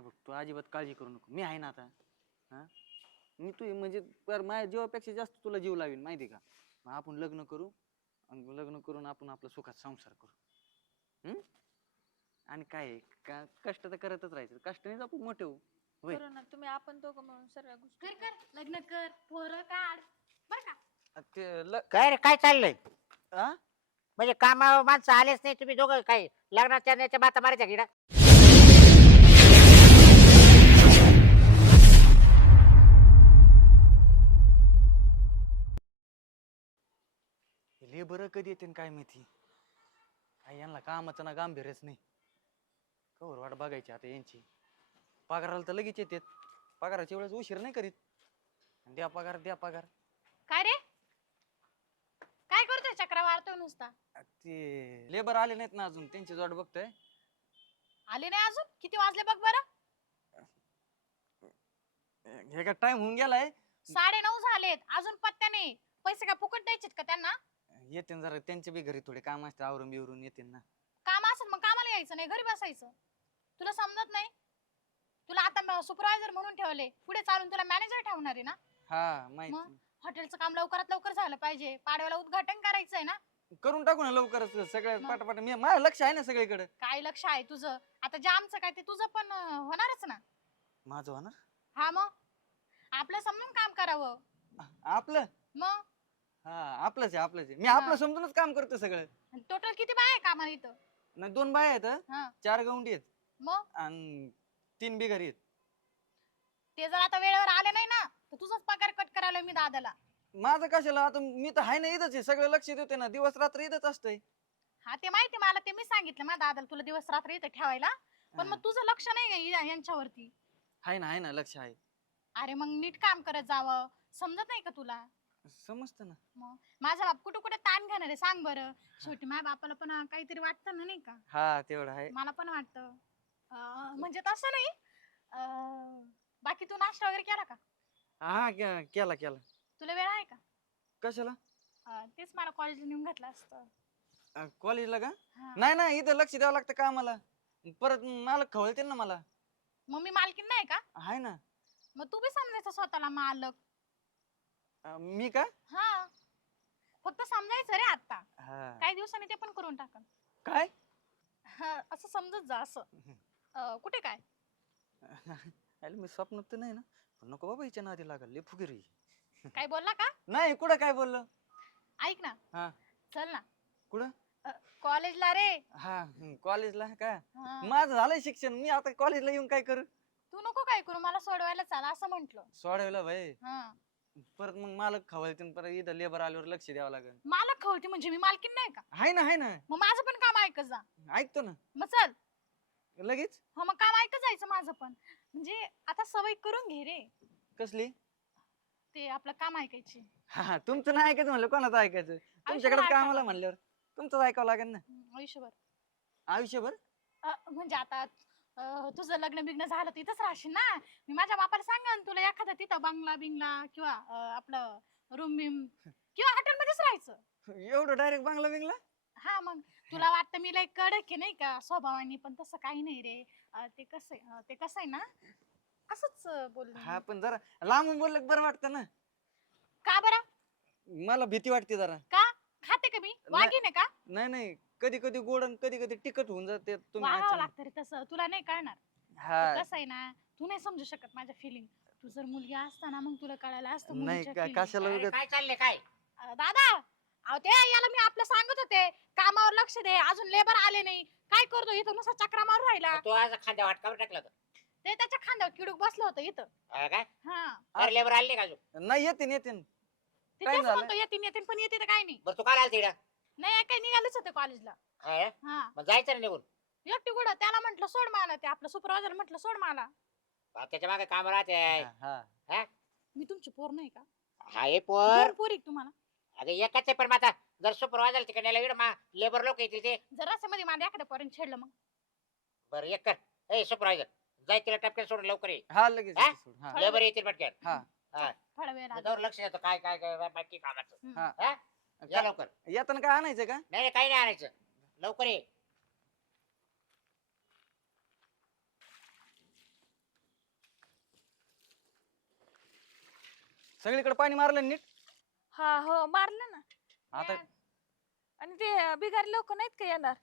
हा बघ तू अजिबात काळजी करू नको. मी आहे ना आता. हा? मी तू म्हणजे पर माझ्या जीवापेक्षा जास्त तुला जीव लावीन माहिती का? मग आपण लग्न करू आणि लग्न करून आपण आपला सुखात संसार करू. हम्म आणि काय आहे, का कष्ट तर करतच राहायचं. कष्टानेच आपण मोठे होऊ. होय. करू ना तुम्ही आपण दोघं म्हणून सर्व गोष्टी कर कर. लग्न कर पोरं काढ. बर का? आ, ते ल- काय रे काय चाललंय? आ? म्हणजे कामावर माणसं आलेच नाही तुम्ही दोघं काय लग्नाच्या याच्या बाता मारायच्या किडा बरं कधी येते काय माहिती? काय यांना कामाचं ना गांभीर्यच नाही. कवर वाट बघायची आता यांची. पगाराला तर लगेच येतात. पगाराच्या वेळेस उशीर नाही करीत. आणि द्या पगार द्या पगार. काय रे? काय करतोय चक्रा नुसता? आ, ते लेबर आले नाहीत ना अजून. त्यांची वाट बघतोय. आले नाही अजून? किती वाजले बघ बरं. हे का टाइम होऊन गेलाय? साडे नऊ झालेत. अजून पत्त्या नाही. पैसे का फुकट द्यायचेत का त्यांना? येते ना जरा त्यांच्या बी घरी थोडे काम असते आवरून बिवरून येते ना. काम असेल मग कामाला यायचं नाही घरी बसायचं. तुला समजत नाही? तुला आता सुपरवायझर म्हणून ठेवले पुढे चालून तुला मॅनेजर ठेवणार आहे ना? हा माहिती? हॉटेलचं काम लवकरात लवकर झालं पाहिजे पाडव्याला उद्घाटन करायचंय ना? करून टाकू ना लवकरच सगळं मग? पाटापाट मी माझं लक्ष आहे ना सगळीकडे. काय लक्ष आहे तुझं? आता जे आमचं काय ते तुझं पण अं, होणारच ना? माझं होणार? हा मग? आपलं समजून काम करावं. आपलं? मग? हा आपलंच आहे आपलंच आहे. मी आपलं. समजूनच काम करतो सगळं. टोटल किती बाय आहे कामाला इथं? नाही दोन बाय आहेत हं. चार गौंडी आहेत. मग? आणि तीन बिगारी आहेत. ते जर आता वेळेवर आले नाही ना तर तुझाच पगार कट करायला मी दादाला. माझं कशाला? आता मी तर आहे ना इथंच आहे सगळं लक्ष देते ना. दिवस रात्र इथंच असतंय. हा ते माहिती मला ते मी सांगितलं माझ्या दादाला तुला दिवस रात्र इथं ठेवायला. पण मग तुझं लक्ष नाही या- यांच्यावरती. आहे ना आहे ना लक्ष आहे. अरे मग नीट काम करत जावं. समजत नाही का तुला? समजतं ना. माझा बाप कुठं कुठं ताण घेणार आहे सांग बरं. शेवटी माझ्या बापाला पण अं, काहीतरी वाटतं ना नाही का? हा तेवढं आहे. मला पण वाटतं. अं, म्हणजे तसं नाही. अं, बाकी तू नाश्ता वगैरे केला का? हा के- केला केला. तुला वेळ आहे का? कशाला? अं, तेच मला कॉलेजला नेऊन घातलं असतं. अं, कॉलेजला का? हा. नाही नाही इथं लक्ष द्यावं लागतं कामाला. परत मला खवळते ना मला. मग मी मालकीन नाही का? आहे ना. मग तू बी समजायचं स्वतःला मालक. अं, मी का? हा. फक्त समजायचं रे आता हा. काही दिवसांनी ते पण करून टाकन. काय? हा, असं समजत जा असं. अं, कुठे काय? अरे मी स्वप्नात तर नाही ना. पण नको बाबा हिच्या नादी लागल लय फुगिरी काय बोलला का? नाही कुठं काय बोललो? ऐक ना. हा. चल ना. कुठं? अं, कॉलेजला रे. हा कॉलेजला का? हा. माझं झालंय शिक्षण. मी आता कॉलेजला येऊन काय करू? तू नको काय करू मला सोडवायला चाल असं म्हंटल. सोडवलं भाई. हा. परत मग मालक खवळते परत इथं लेबर आल्यावर लक्ष द्यावं लागेल. मालक खवळते म्हणजे मी मालकीन नाही का? आहे ना आहे ना. मग माझं पण काम ऐकत जा. ऐकतो ना. मग चल. लगेच? हो मग काम ऐकत जायचं माझं पण. म्हणजे आता सवय करून घे रे. कसली? ते आपलं काम ऐकायची. हा हा, तुमचं नाही ऐकायचं म्हणलं कोणाचं ऐकायचं? तुमच्याकडे ऐकावं कामाला. म्हणल्यावर तुमचंच ऐकावं लागेल ना. आयुष्यभर. आयुष्यभर? अ, म्हणजे आता अ, तुझं लग्न बिग्न झालं तर इथंच राहशील ना? मी माझ्या बापाला सांगन तुला एखादा तिथं बंगला बिंगला किंवा अ, आपलं रूम बिम किंवा हॉटेल मध्येच राहायचं. एवढं डायरेक्ट बांगला बिंगला? हा मग तुला वाटतं मी लय कडक आहे नाही का? स्वभावाने पण तसं काही नाही रे. अ, ते कसं आहे अ, ते कसं आहे ना? असंच बोल हा पण जरा लांबून बोललं की बरं वाटतं ना. का बरं? मला भीती वाटते जरा. खाते का मी? वागीन आहे का? नाही नाही. कधी कधी गोड आणि कधी कधी तिखट होऊन जाते तुम्ही वागावं. लागतं रे तसं. तुला नाही कळणार. हा. कसं आहे ना तू नाही समजू शकत माझ्या फिलिंग तू जर मुलगी असताना मग तुला कळायला असतं नाही मुलीच्या का- feeling. कशाला अरे, काय चाललंय काय? अ, दादा! अहो ते याला मी आपलं सांगत होते. कामावर लक्ष दे. अजून लेबर आले नाही. काय करतो इथं? नुसता चक्रा मारून राहिला. तू आज खांद्या वाटकावर टाकलं होतं. ते त्याच्या खांद्यावर किडूक बसलं होतं इथं. हा काय? हा. अरे लेबर आले का अजून? नाही येते येते ते काय तेच झालं? म्हणतो येतील येतील पण येते तर काय नाही. बरं तू काय आला तिकडं नाही काय निघालेच होते कॉलेजला हा हा. मग जायचं ना निघून? एकटी कुठं? त्याला म्हंटल सोड मला. ते आपलं सुपरवायझर म्हंटल सोड मला. हा, त्याच्यामागे काम राहते. हा मी तुमची पोर नाही का? हा हे पोर. दोन पोरी आहेत तुम्हाला? अगं एकच आहे पण मग आता जर सुपरवायझर तिकडे नेला इकडं मा लेबर लोक येतील ते. जर असं मध्ये माझ्या एखाद्या पोरीने छेडलं मग. बरं एक कर. ए सुपरवायझर जाय तिला टपक्यात सोडून लवकर ये. हा लगेच हा? येते सोड, हा. थोडं लेबर येतील वेळ लागेल. त्याच्यावर लक्ष देतो काय काय काय बाकी कामाचं. हम्म. हा. या लवकर. येताना काय आणायचं का? नाही काही नाही आणायचं. लवकर ये. सगळीकडे पाणी मारलं नीट? हा हो मारलं ना. आता आणि ते बिगारी लोक नाहीत का येणार?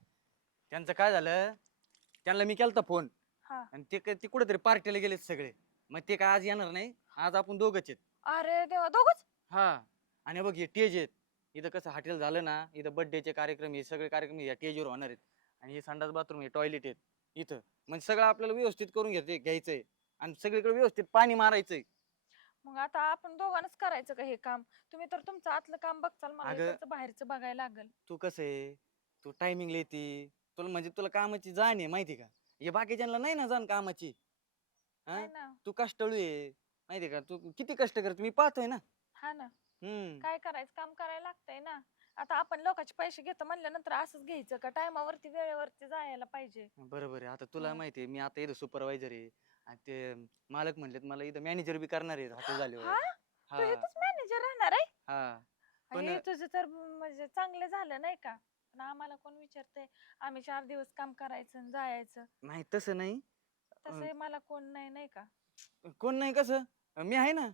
त्यांचं काय झालं? त्यांना मी केलता फोन. हा. आणि ते काय- ते कुठेतरी पार्टीला गेलेत सगळे. मग ते काय आज येणार नाही? आज आपण दोघच आहेत. अरे देवा दोघच? हा. आणि बघ हे तेज आहेत. इथं कसं हॉटेल झालं ना इथं बर्थडेचे कार्यक्रम हे सगळे कार्यक्रम या टेजवर होणार आहेत. आणि हे संडास बाथरूम हे टॉयलेट आहेत. इथं. म्हणजे सगळं आपल्याला व्यवस्थित करून घ्यायचं घ्यायचंय. आणि सगळीकडे व्यवस्थित पाणी मारायचंय. मग आता आपण दोघांनाच करायचं का हे काम? तुम्ही तर तुमचं आतलं काम बघचाल मला अगं- इकडचं बाहेरचं बघायला लागल. तू कसं आहे? तू टायमिंग येते. तुला म्हणजे तुला कामाची जाण आहे माहिती का? हे बाकीच्यांना नाही ना जाण कामाची. हा? ना. तू कष्टाळू आहे. माहिती का? तू किती कष्ट करतो? मी पाहतोय ना. हा ना. हम्म. काय करायचं? काम करायला लागतंय ना. आता आपण लोकांचे पैसे घेतो म्हणल्यानंतर असंच घ्यायचं का? टायमावरती वेळेवरती जायला पाहिजे. बरोबर आहे. आता तुला. माहिती आहे मी आता इथं सुपरवायझर आहे आणि ते मालक म्हणलेत मला इथं मॅनेजर बी करणार आहे झाल्यावर. हा? तू हा. इथंच मॅनेजर राहणार आहे? हा. पण- हे तुझं तर म्हणजे चांगलं झालं नाही का? पण आम्हाला कोण विचारतंय? आम्ही चार दिवस काम करायचं आणि जायचं. नाही तसं नाही. तसं मला कोण नाही नाही का? कोण नाही कसं? मी आहे ना.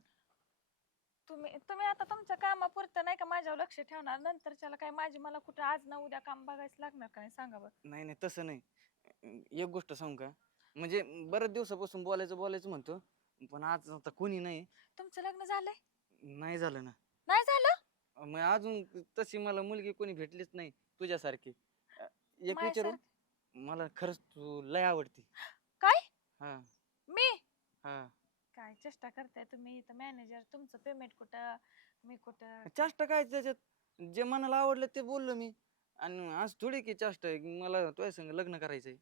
तुम्ही तुम्ही आता तुमच्या कामापुरतं नाही का माझ्यावर लक्ष ठेवणार? नंतरच्याला काय माझी मला कुठं आज ना उद्या काम बघायचं लागणार का नाही सांगा बरं. नाही नाही तसं नाही. अं, एक गोष्ट सांगू का? म्हणजे बऱ्याच दिवसापासून बोलायचं बोलायचं म्हणतो पण आज आता कोणी नाही. तुमचं लग्न झालंय? नाही झालं ना. नाही झालं? मग अजून तशी मला मुलगी कोणी भेटलीच नाही तुझ्यासारखी. अं, एक? विचारू? मला खरंच तू लय आवडती. काय? हा. मी? हा. काय चेष्टा करताय तुम्ही? इथं मॅनेजर तुमचं पेमेंट कुठं? मी कुठं? चाष्टा काय त्याच्यात? जे मनाला आवडलं ते बोललो मी. आणि आज थोडी की चाष्टा आहे. मला तुझ्या संग लग्न करायचंय.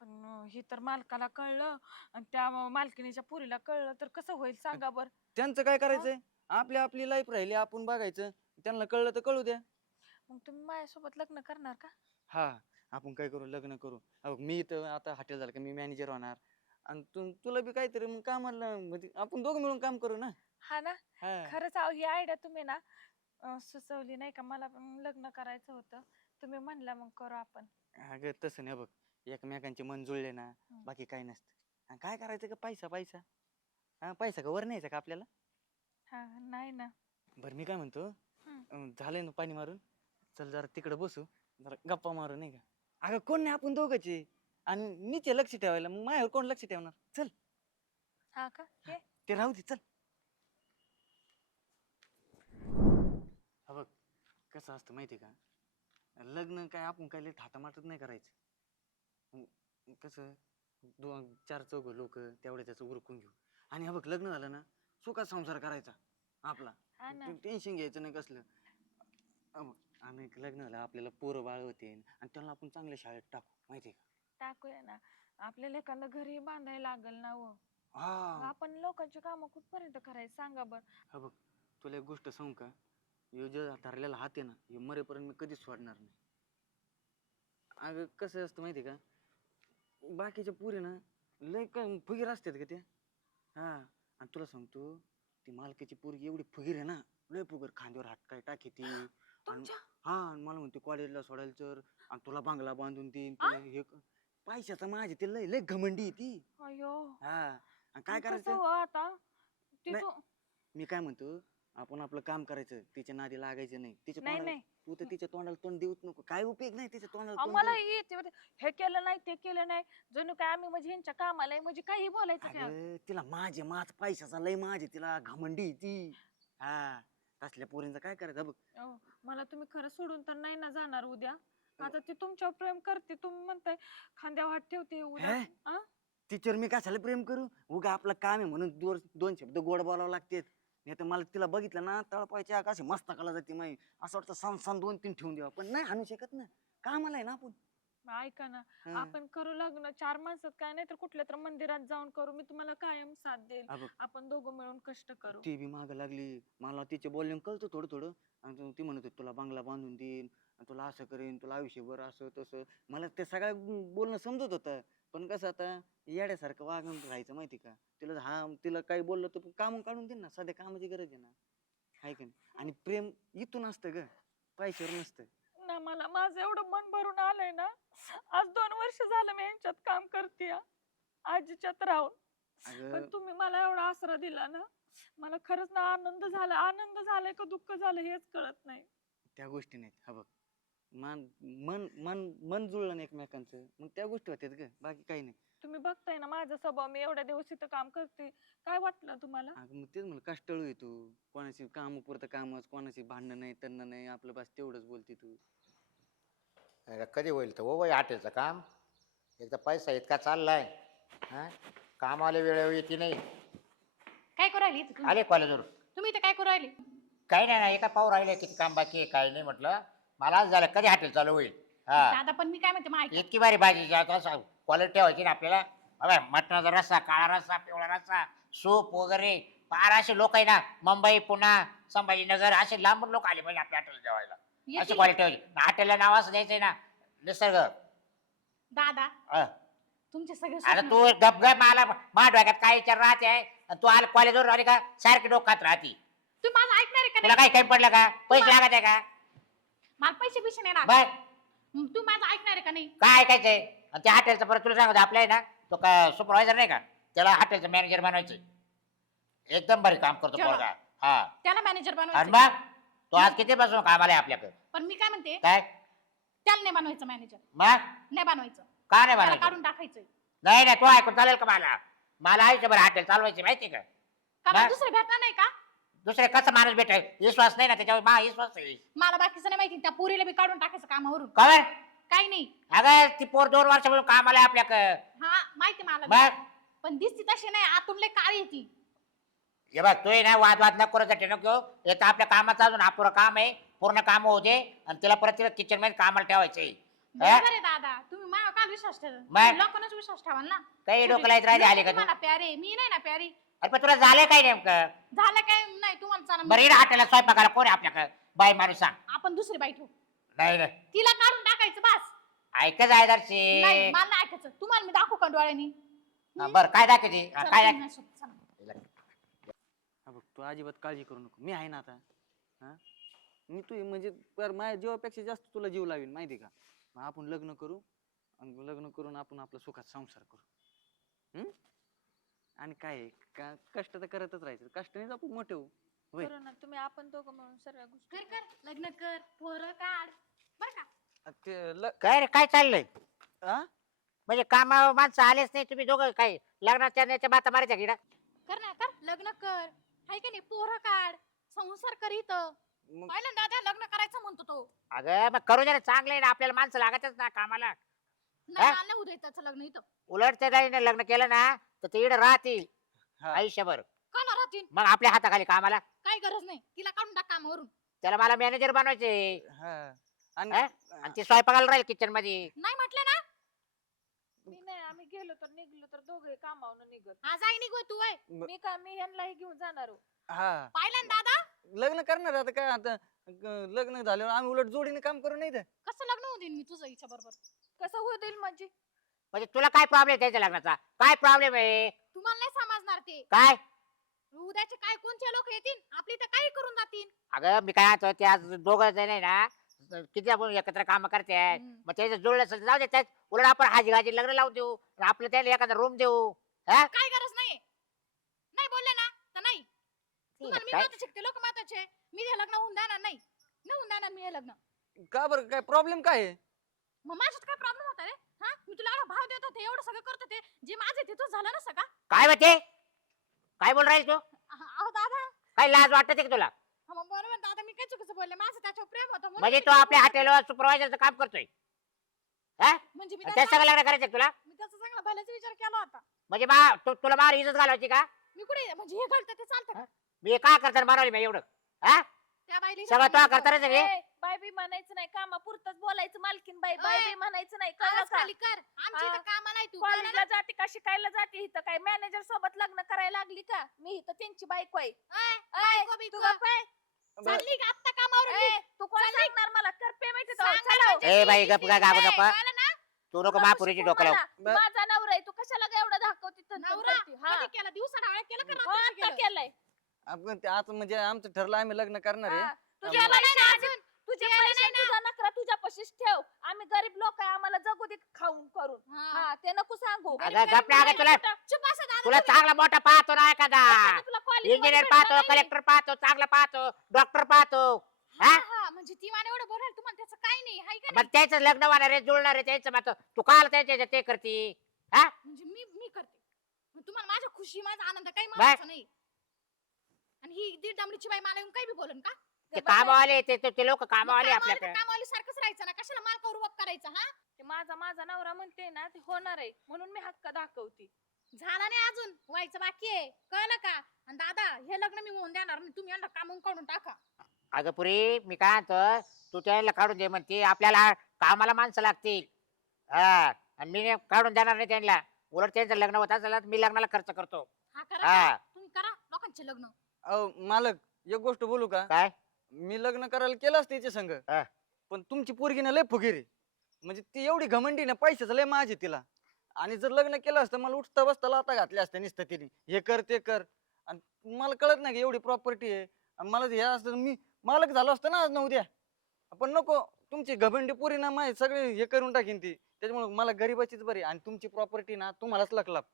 पण हे तर मालकाला कळलं. आणि त्या म- मालकिणीच्या पुरीला कळलं. तर कसं होईल सांगा बर. त्यांचं काय करायचंय? आपली आपली लाईफ राहिली. आपण बघायचं. त्यांना कळलं तर कळू द्या. मग तुम्ही माझ्यासोबत लग्न करणार का? हा. आपण काय करू? लग्न करू. अहो, मी तर आता हॉटेल झालं का? मी मॅनेजर होणार. आणि तू तुला बी काहीतरी मग कामाला म्हणजे आपण दोघं मिळून काम करू ना? हा ना? हा. खरंच अहो ही आयडिया तुम्ही ना अं, सुचवली नाही का? मला पण लग्न करायचं होतं. तुम्ही म्हणला मग करू आपण. अगं तसं नाही बघ. एकमेकांचे मन जुळले ना हम्म. बाकी काय नसतं. आणि काय करायचं का पैसा पैसा. हा पैसा का वर न्यायचा का आपल्याला? हा नाही ना. बरं मी काय म्हणतो? हम्म. अं, झालंय ना पाणी मारून? चल जरा तिकडे बसू. जरा गप्पा मारू नाही का? अगं कोण नाही आपण दोघंच? आणि नीचे लक्ष ठेवायला मग माझ्यावर कोण लक्ष ठेवणार? चल. हा का? ये. ते राहू दे चल. हा बघ कसं असतं माहिती का? लग्न काय आपण काय लय थाटामाटत नाही करायचं. कसं दोन चार चौघ लोक तेवढे त्याचं उरकून घेऊ. आणि हा बघ लग्न झालं ना सुखात संसार करायचा आपला. हा ना. टेन्शन घ्यायचं नाही कसलं. बघ, आम्ही एक लग्न झालं आपल्याला पोरं बाळ होते आणि त्यांना आपण चांगल्या शाळेत टाकू माहिती का? टाकूया ना. आपल्याला एखादं घरी बांधायला लागल ना हो. हा. आपण लोकांची कामं कुठपर्यंत करायचं सांगा बर. हा बघ तुला एक गोष्ट सांगू का? ह्यो जो धरलेला हात आहे ना हे मरेपर्यंत मी कधीच सोडणार नाही. अगं कसं असतं माहिती का? बाकीच्या पुरी ना लय काय फुगीर असतात का त्या. हा. आणि तुला सांगतो ती मालकीची पोरगी एवढी फुगीर आहे ना लय फुगीर खांद्यावर हात काय टाकी ती. तुमच्या? हा आणि मला म्हणते कॉलेजला सोडायला तर आणि तुला बांगला बांधून देईन तुला हे क- पैशाचं माझे ते लय लय घमंडी आहे ती. अयो हा. आणि काय कसं करायचं? हो आता? ती नाही. तू- मी काय म्हणतो आपण आपलं काम करायचं तिच्या नादी लागायचं नाही. तिच्या नाही तोंडाला नाही. तू तर तिच्या तोंडाला तोंड देऊच नको. काय उपयोग नाही तिच्या तोंडाला तोंड आम्हाला देऊन. येते बरं. हे केलं नाही ते केलं नाही. जणू काय आम्ही म्हणजे ह्यांच्या कामाला आहे, म्हणजे काही बोलायचं काय अगं, तिला माझे माझ पैशाचा लय माझे तिला घमंडी आहे ती. हा. तसल्या पोरींचं काय करायचं? बघ. अहो, मला तुम्ही खरं सोडून तर नाही ना जाणार उद्या. आता ती तुमच्यावर प्रेम करते. तुम्ही म्हणताय खांद्यावर हात ठेवते उद्या हे? तिच्यावर मी कशाला प्रेम करू? उगा आपलं काम आहे म्हणून दोन दोन शब्द गोड बोलावं लागते नाही तर मला तिला बघितलं ना तळपायची आकाश मस्तकाला जाते माई. असं वाटतं सण सण दोन तीन ठेवून द्यावा. पण नाही आणू शकत ना. कामाला आहे ना आपण. मग ऐका ना हा. आपण करू लग्न. चार माणसात काय नाही तर कुठल्या तर मंदिरात जाऊन करू. मी तुम्हाला कायम साथ देईल. हा बघ. आपण दोघं मिळून कष्ट करू. ती बी माग लागली. मला तिचे बोलणे कळतं थोडं थोडं. आणि ती- ती म्हणत होती, तुला बंगला बांधून देईन. आणि तुला असं करेन. तुला आयुष्यभर असं तसं. मला ते सगळं बोलणं समजत होतं. पण कसं आता येड्यासारखं वागून राहायचं माहिती का? तिला हा तिला काही बोललं तर काम काढून दे ना. सध्या कामाची गरज आहे ना. हाय का नाही? आणि प्रेम इथून असतं ग. पैशावर नसतं. ना मला माझं एवढं मन भरून आलंय ना आज दोन वर्ष झालं मी यांच्यात काम करते आजीच्यात राहून. पण तुम्ही मला एवढा आसरा दिला ना मला खरंच ना आनंद झाला. आनंद झालाय का दुःख झालं हेच कळत नाही. त्या गोष्टी नाहीत. हा बघ. मन मन मन मन जुळलं नाही एकमेकांचं. मग त्या गोष्टी होत्यात ग. बाकी काही नाही. तुम्ही बघताय ना माझा स्वभाव. मी एवढ्या दिवस इथं काम करते. काय वाटलं तुम्हाला? अगं मग तेच म्हणलं कष्टाळू आहे तू. कोणाशी काम पुरतं कामच कोणाशी भांडणं नाही तन्न नाही. आपलं बस तेवढंच बोलते तू. अरे कधी होईल तर हो बाई हॉटेलचं काम? एकदा पैसा इतका चाललाय हा? कामाला वेळ येते नाही. काय करू राहिली इथं तुम्ही? आले कॉलेजवर तुम्ही इथं काय करू राहिली? काही नाही ना एका पाहू राहिले किती काम बाकी आहे काही नाही म्हटलं. मला आज झालं कधी हॉटेल चालू होईल? हा. दादा पण मी काय म्हणते मग ऐका. इतकी भारी भाजी क्वालिटी ठेवायची ना आपल्याला. अबे मटणाचा रस्सा काळा रस्सा पिवळा रस्सा सूप वगैरे. फार असे लोक आहे ना मुंबई पुणा संभाजीनगर असे लांबून लोक आले पाहिजे आपल्या हॉटेल जेवायला. अशी. क्वालिटी ठेवायची हॉटेलला नाव असं द्यायचंय ना निसर्ग. दादा. तुमचे सगळे आता स्वप्न- तू गप गप मला माझ्या डोक्यात काय विचार राहते आहे? आणि तू आला कॉलेजवर आली का सारखी डोक्यात राहती. तुम्ही माझं ऐकणार आहे का तुला नाही? काही पडलं का? पैसे लागत आहे का? मला पैसे बिशे नाही लागत. बर. मग तू माझं ऐकणार आहे का नाही? काय ऐकायचंय? आणि त्या हॉटेलचं परत तुला सांगतो आपलं आहे ना तो का सुपरवायझर नाही का? त्याला हॉटेलचं मॅनेजर बनवायचं एकदम भारी काम करतो चला. पोरगा. हा. त्याला मॅनेजर आणि बनवायचं मग? तो आज किती बसून कामाला आहे आपल्याकडे? पण मी काय म्हणते? काय? त्याला नाही बनवायचं मॅनेजर मग? नाही बनवायचं. का नाही त्याला बनवायचं? काढून टाकायचंय. नाही नाही तो ऐकून चालेल का मला? मला आयुष्यभर हॉटेल चालवायची माहिती का? का दुसरे भेटणार नाही का? दुसरे कसं माणूस भेटाय विश्वास नाही ना त्याच्यावर? मा विश्वास आहे. मला बाकीचं नाही माहिती. त्या पुरीला बी काढून टाकायचं कामावरून. कवर काही नाही. अगं ती पोर दोन वर्षापासून कामाला आहे आपल्याकडं. हा माहिती मला. पण दिसती तशी नाही. आतून लय काळी येते हे बघ तू ना वाद वाद न करत नको येतं आपल्या कामाचं अजून अपुरं काम आहे. पूर्ण काम होऊ दे. आणि तिला परत तिला किचनमध्ये कामाला ठेवायचंय. बरोबर आहे दादा. तुम्ही काय विश्वास ठेवा मग? लोकांनाच विश्वास ठेवाल ना. काही डोकं लाईत राहिले आले का तू? मला प्यारे. मी नाही ना प्यारी. अरे पण तुला झालं काय नेमकं? झालं काय? नाही तुम्हाला बरं इकडे हॉटेलला स्वयंपाकाला कोण आहे आपल्याकडे? बाई माणूस सांग. आपण दुसरी बाई ठेवू. नाही नाही. तिला काढून टाकायचं बस. ऐकच आहे नाही मला नाही ऐकायचं. तुम्हाला मी दाखवू का डोळ्यानी? बरं काय दाखवते? हा, चला, काय तुम्ही दाख- माझ्यासोबत चला. तू अजिबात काळजी करू नको. मी आहे ना आता. हा? मी तू म्हणजे पर माझ्या जीवापेक्षा जास्त तुला जीव लावीन माहिती का? मग आपण लग्न करू आणि लग्न करून आपण आपला सुखात संसार करू. हम्म आणि काय आहे, का कष्ट तर करतच राहायचं. कष्टानेच आपण मोठे होऊ. होय. करू ना. तुम्ही आपण दोघं म्हणून सर्व गोष्टी कर कर. लग्न कर. पोरं काढ. बर का? आ, ते ल- काय रे काय चाललंय? आ? म्हणजे कामावर माणसं आलेच नाही. तुम्ही दोघं काही लग्नाच्या बाता मारायच्या किडा कर ना कर. लग्न कर. हाय का नाही? पोरं काढ संसार कर इथं मग पाहिलं ना दादा लग्न करायचं म्हणतो तो. अगं मग करू दे ना चांगलं आहे ना आपल्याला माणसं लागतच ना कामाला. नाही हा? मला नाही उद्या त्याचं लग्न इथं. उलट त्या गाडीने लग्न केलं ना तर ते इकडे राहतील हा. आयुष्यभर. का ना राहतील? मग आपल्या हाताखाली कामाला. काही गरज नाही तिला काढून टाक कामावरून. त्याला मला मॅनेजर बनवायचे हा. आणि हा? आणि ते स्वयंपाकाला राहील किचनमध्ये. नाही म्हटलं ना गेलो तर निघलो तर दोघे कामावून निघत. हा जाई निघो तू आहे मी काय मी ह्यांनाही घेऊन जाणार हो. हा. पाहिलं ना दादा? लग्न करणार आता काय आता ग- लग्न झाल्यावर आम्ही उलट जोडीने काम करू नाही तर कसं लग्न होऊ देईन मी तुझं हिच्या बरोबर कसं होईल देईल म्हणजे म्हणजे तुला काय प्रॉब्लेम त्याच्या लग्नाचा? काय प्रॉब्लेम आहे? तुम्हाला नाही समजणार ते. काय? उद्याचे काय कोणते लोक येतील? आपली तर काही करून जातील. अगं मी काय म्हणतो ते आज दोघं जण आहे ना किती आपण एकत्र काम करते. हम्म. मग त्याचं जुळलं असेल तर जाऊ दे त्यात उलट आपण हाजी गाजी लग्न लावून देऊ. आणि आपलं त्याला एखादा रूम देऊ. हा? काय गरज नाही. नाही बोलले ना तर नाही. तुम्हाला मी काय? शिकते लोक महत्त्वाचे. मी हे लग्न होऊन देणार नाही. नाही होऊन देणार मी हे लग्न. का बरं? काय प्रॉब्लेम काय आहे? मग माझ्यात काय प्रॉब्लेम होता रे? हा? मी तुला एवढा भाव देत होते एवढं सगळं करत होते जे माझे ते तुझं झालं नसतं का काय म्हणते काय बोल राहील तू? अह, अहो दादा. काय लाज वाटते का तुला? हा, मग बरोबर दादा मी काय चुकीचं बोलले? माझं त्याच्यावर प्रेम होतं म्हणून म्हणजे मी तो त्याला आपल्या बोलले. हॉटेलवर सुपरवायझरचं काम करतोय. हा? म्हणजे मी सगळं लग्न करायचं तुला? मी त्याचा चांगला भल्याचा विचार केला होता. म्हणजे तु- तुला मार इज्जत घालवायची का? मी कुठे? म्हणजे हे घालतं ते चालतं का? मी का करताना मारवली मी एवढं? त्या बाईला सगळं तो करताना सगळे ए, बाय बी म्हणायचं नाही कामापुरतच बोलायचं मालकीन बाई बाय. बी म्हणायचं नाही कळलं आवाज का? खाली कर आमच्या हा. इथं कामाला आहे तू कळलं कॉलेजला जाते का शिकायला जाते इथं काय मॅनेजर सोबत लग्न करायला लागली का मी इथं त्यांची बायको आहे बायको तू बियको. गप्प आहे? चालली का आत्ता कामावर ए, तू कोण सांगणार मला कर पेमेंट सांगायला म्हणजे ए मी बाई, गप शिकले, गा, गागू नको. कळलं ना? तू नको महापुरीची डोकं लाव माझा नवरा आहे तू कशाला एवढं दाखवते तन- तन नवरा करते? हा. कधी केला दिवसा केलं का हो, रात्रीचं आता केलं? केलंय आपण ते आता म्हणजे आमचं ठरलं आम्ही लग्न करणार आहे हा. तुझे केलं नाही पैसे ना अजून तुझे केलं पैसे नाही ना. तुझा नकरा तुझ्या पशीच ठेव. आम्ही गरीब लोक आहे आम्हाला जगू दे खाऊन करून. हा. हा ते नको सांगू. अगं गप ना, अगं तुला. चुप बसा दादा तुला चांगला मोठा पाहतो ना एखादा. तुला college मध्ये इंजिनियर भेटला पाहतो नाही. कलेक्टर पाहतो चांगला पाहतो डॉक्टर पाहतो. हा हा? हा म्हणजे ती मला एवढं बोलायला तुम्हाला त्याचं काही नाही हाय का मग त्याचं लग्न होणार आहे जुळणार आहे त्याचं मग तू काल त्याच्या ते करती. नाही? म्हणजे मी मी करते. मग तुम्हाला माझ्या खुशी माझा आनंद काही महत्त्वाचा नाही. आणि ही दीड डांबरीची बाई मला येऊन काही बी बोलन का? ते कामवाले ते ते लोक कामवाले मग आपल्याकडे कामावाली सारखंच राहायचं ना? कशाला मालकावर उभा करायचा हा? ते माझा माझा नवरा म्हणते ना ते होणार आहे. म्हणून मी हक्क दाखवते. झाला नाही अजून. व्हायचं बाकी आहे. कळलं का? आणि दादा हे लग्न मी होऊन देणार. नाही तुम्ही यांना कामून काढून टाका. अगं पुरी मी काय म्हणतो तू त्याला काढून दे म्हणते. आपल्याला कामाला माणसं लागतील. हा. आणि मी काढून देणार नाही त्यांना. उलट त्यांचं लग्न होत असेल मी लग्नाला खर्च करतो. हा करा हा. करा. तुम्ही करा लोकांचे लग्न. अहो मालक एक गोष्ट बोलू का? काय? मी लग्न करायला केलंच त्याच्या संग. हा. पण तुमची पोरगी ना लय फुगीरी म्हणजे ती एवढी घमंडी ना पैशाचं लय माझे तिला. आणि जर लग्न केलं असतं मला उठता बसता लाता घातल्या असत्या नुसतं तिने. हे कर ते कर. आणि मला कळत नाही की एवढी प्रॉपर्टी आहे. आणि मला हे असतं तर मी मालक झालो असतं ना आज ना उद्या. पण नको तुमची घमंडी पुरी ना माहीत सगळे हे करून टाकीन ती. त्याच्यामुळे मला गरीबाचीच बरी आणि तुमची प्रॉपर्टी ना तुम्हालाच लकलाप.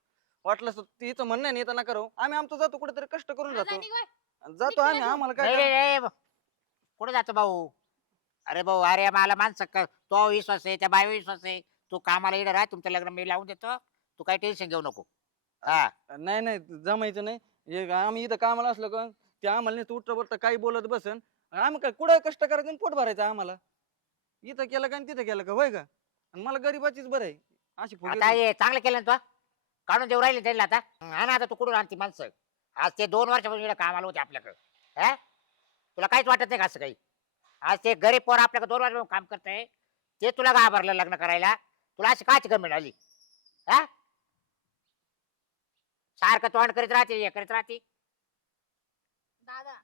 वाटलं असतं तिचं म्हणणं नाही येतं नका राहू आम्ही आमचं जातो कुठेतरी कष्ट करून जातो. जातो आम्ही. आम्हाला नाही काय नाही, नाही कुठे जातो भाऊ? अरे भाऊ अरे मला माणसं क- तो विश्वास आहे त्या बाई विश्वास आहे. तू कामाला येणार राह तुमचं लग्न मी लावून देतो. तू काही टेन्शन घेऊ नको. हा. नाही नाही जमायचं नाही. हे आम्ही इथं कामाला असलो का ते आम्हाला नाही उठतं बरं काही बोलत बसन. आम्ही काय कुठं कष्ट करायचं आणि पोट भरायचं आम्हाला? इथं केलं का आणि तिथं केलं का होय का? आणि मला गरीबाचीच बरं आहे. अशी आता हे चांगलं केलं ना तू? काढून देऊ राहिले त्यांना आता? हा ना आता तू कुठून आणते माणसं? आज ते दोन वर्षापासून इकडे कामाला होते आपल्याकडे. हा? तुला काहीच वाटत नाही का असं काही? आज ते गरीब पोर आपल्याकडे दोन वर्षापासून काम करतंय ते तुला घाबरलं लग्न करायला. तुला अशी काची कमी मिळाली हा? सारखं तोंड करीत राहते हे करीत राहते. दादा.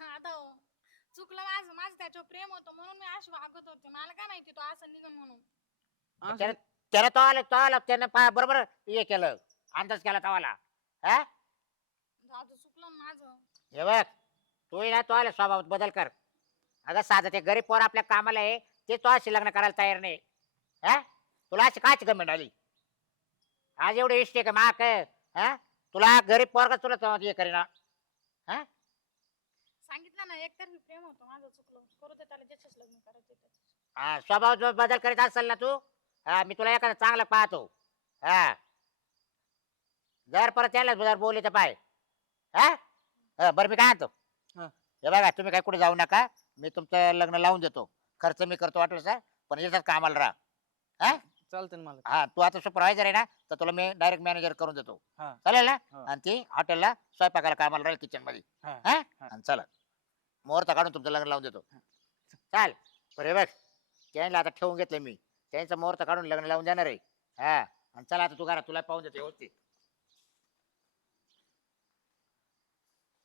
दादा हो. चुकलं माझं माझं त्याच्यावर प्रेम होतं म्हणून मी अशी वागत होते. मला काय माहिती तो असं निघन म्हणून. असं- त्याला तो आलं तो आलं त्यानं पा- बरोबर हे केलं अंदाज केला तवाला. हा? हे बघ तू ही ना तो आला स्वभावात बदल कर. अगं साधं ते गरीब पोर आपल्या कामाला आहे ते तो अशी लग्न करायला तयार नाही. हा? तुला अशी काच गमेंट आली? आज एवढे इष्ट आहे का मा काय हा? तुला गरीब पोरगा तुला तो हे करीना. सांगितलं ना प्रेम होतं माझं चुकलं. करू दे त्याला ज्याच्याच लग्न करायचं. हा, स्वभाव जो बदल करीत असेल ना तू हा मी तुला एखादा चांगला पाहतो. हा? जर परत त्याला जर बोलले तर पाय. हा? बरं मी काय आणतो हा. हे बघा तुम्ही काय कुठे जाऊ नका. मी तुमचं लग्न लावून देतो. खर्च मी करतो वाटलं सर पण याच्यात कामाला राहा. चालतं ना मला हा तू आता सुपरवायझर आहे ना तर तुला मी डायरेक्ट मॅनेजर करून देतो. हा. चालेल ना? हा. आणि ती हॉटेलला स्वयंपाकाला कामाला राहील किचनमध्ये हा. हा? हा. आणि चला. मुहूर्त काढून तुमचं लग्न लावून देतो. चाल. बरे बघ त्यांना आता ठेवून घेतलं मी. त्यांचं मुहूर्त काढून लग्न लावून देणार आहे. हा. आणि चला आता तू घरा तुला पाहून देतो व्यवस्थित.